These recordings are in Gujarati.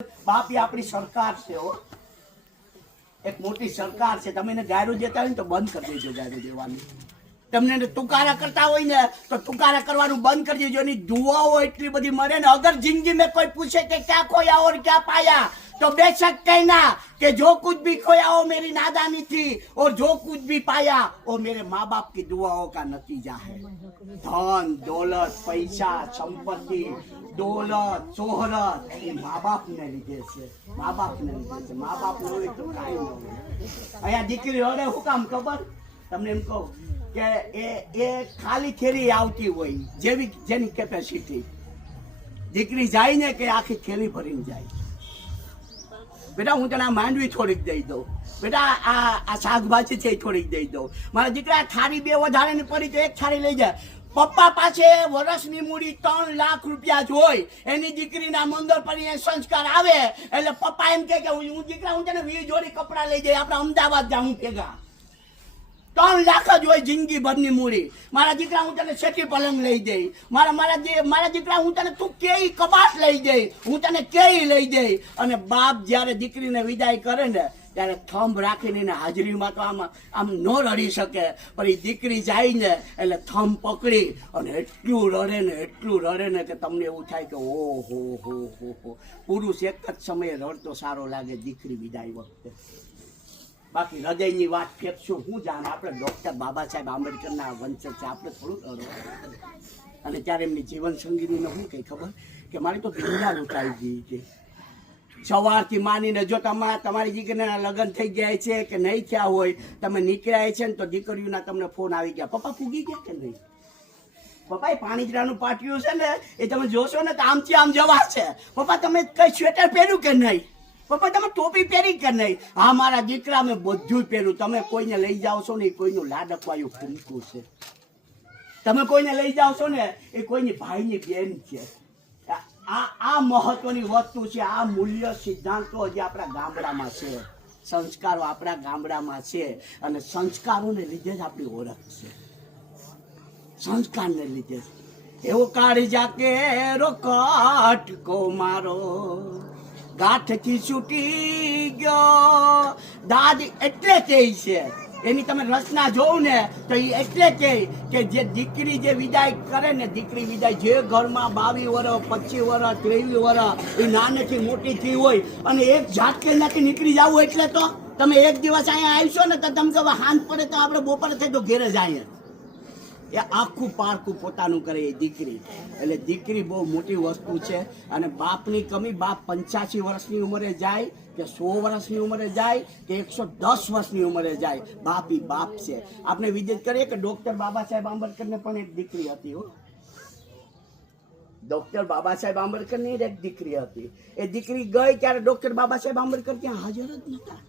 બાપ એ આપણી સરકાર છે હો, એક મોટી સરકાર છે. તમે એને ગાયરો દેતા હોય ને તો બંધ કરી દેજો ગાયરો દેવાની. તમને તુકારા કરતા હોય ને તો તુકારા કરવાનું બંધ કરી દેજો. એની દુઆઓ એટલી બધી મળે ને. અગર જિંદગી में कोई पूछे कि क्या खोया और क्या पाया तो बेशक कहना कि जो कुछ भी खोया वो मेरी नादानी थी और जो कुछ भी पाया वो मेरे माँ बाप की दुआओं का नतीजा है. धन दौलत पैसा संपत्ति दौलत शोहरत એ મા બાપ ને લીધે છે. મા બાપ ને લીધે છે. મા બાપ ન હોય તો કાંઈ ન હોય. અહીંયા દીકરી હવે શું કામ ખબર તમને એમ કહું કે એ ખાલી થેલી આવતી હોય જેવી જેની કેપેસિટી. દીકરી જાય ને કે આખી થેલી ભરીને જાય. બેટા હું તને આ માંડવી થોડીક દઈ દઉં, બેટા આ શાકભાજી છે થોડીક દઈ દઉં. મારા દીકરા થાળી બે વધારે ની પડી તો એક થાળી લઈ જાય. પપ્પા પાસે વર્ષની મૂડી 3 લાખ રૂપિયા જ હોય. એની દીકરીના મંદર પર એ સંસ્કાર આવે એટલે પપ્પા એમ કે હું દીકરા હું તને 20 જોડી કપડા લઈ જાય, આપણે અમદાવાદ જાઉં ભેગા. 3 લાખ જ હોય જિંદગી ભરની મૂડી. મારા દીકરા હું તને સેટી પલંગ લઈ દઈ, મારા દીકરા હું તને તું કેઈ કબાટ લઈ દઈ, હું તને કેઈ લઈ દઈ. અને બાપ જ્યારે દીકરીને વિદાય કરે ને ત્યારે થંભ રાખીને એને હાજરીમાં તો આમ ન રડી શકે, પણ એ દીકરી જાય ને એટલે થંભ પકડી અને એટલું રડે ને કે તમને એવું થાય કે ઓહો હો. પુરુષ એક જ સમયે રડતો સારો લાગે દીકરી વિદાય વખતે. બાકી હૃદયની વાત ફેંકશું હું જાણ. આપણે ડૉક્ટર બાબા સાહેબ આંબેડકરના વંશજ છે, આપણે થોડું રડો. અને ત્યારે એમની જીવન સંગીતીને શું કંઈ ખબર કે મારી તો ભીંડા લૂંટાઈ ગઈ છે. સવારથી માનીને જો તમારી દીકરીના લગ્ન થઈ ગયા છે કે નહીં થયા હોય, તમે નીકળ્યા છે ને તો દીકરીઓના તમને ફોન આવી ગયા, પપ્પા પૂગી ગયા કે નહીં, પપ્પા એ પાણીજરાનું પાટિયું છે ને એ તમે જોશો ને તો આમથી આમ જવા છે, પપ્પા તમે કઈ સ્વેટર પહેર્યું કે નહીં, પપ્પા તમે ટોપી પહેરી કે નહીં. હા મારા દીકરા મેં બધું પહેર્યું. તમે કોઈને લઈ જાઓ છો ને એ કોઈનું લાડકવાયું ફૂમકું છે. તમે કોઈને લઈ જાઓ છો ને એ કોઈની ભાઈની બેન છે. આ મહત્વની વસ્તુ છે. આ મૂલ્ય સિદ્ધાંતો હજી આપણા ગામડામાં છે, સંસ્કારો આપણા ગામડામાં છે. અને સંસ્કારોને લીધે જ આપણી ઓળખ છે. સંસ્કારને લીધે એવો કાઢી જાકે રોકટકો મારો ગાંઠથી છૂટી ગયો. દાદી એટલે કે છે એની તમે રચના જોઉં ને તો એ એટલે કે જે દીકરી જે વિદાય કરે ને, દીકરી વિદાય જે ઘરમાં 22 વર્ષ 25 વર્ષ 23 વર્ષ એ નાનેથી મોટી થઈ હોય અને એક ઝાટકે નાખી નીકળી જવું, એટલે તો તમે એક દિવસ અહીંયા આવશો ને તો તમે કહો હાંજ પડે તો આપણે બપોરે થઈ તો ઘેરે જાય. એ આખું પારખું પોતાનું કરે એ દીકરી. એટલે દીકરી બહુ મોટી વસ્તુ છે. અને બાપની કમી, બાપ 85 વર્ષની ઉંમરે જાય કે 100 વર્ષની ઉંમરે જાય કે 110 વર્ષની ઉંમરે જાય, બાપ ઈ બાપ છે. આપણે વિદિત કરીએ કે ડૉક્ટર બાબા સાહેબ આંબેડકરને પણ એક દીકરી હતી હો. ડૉક્ટર બાબા સાહેબ આંબેડકરની એક દીકરી હતી. એ દીકરી ગઈ ત્યારે ડૉક્ટર બાબા સાહેબ આંબેડકર ત્યાં હાજર જ નહોતા.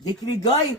દીકરી ગઈ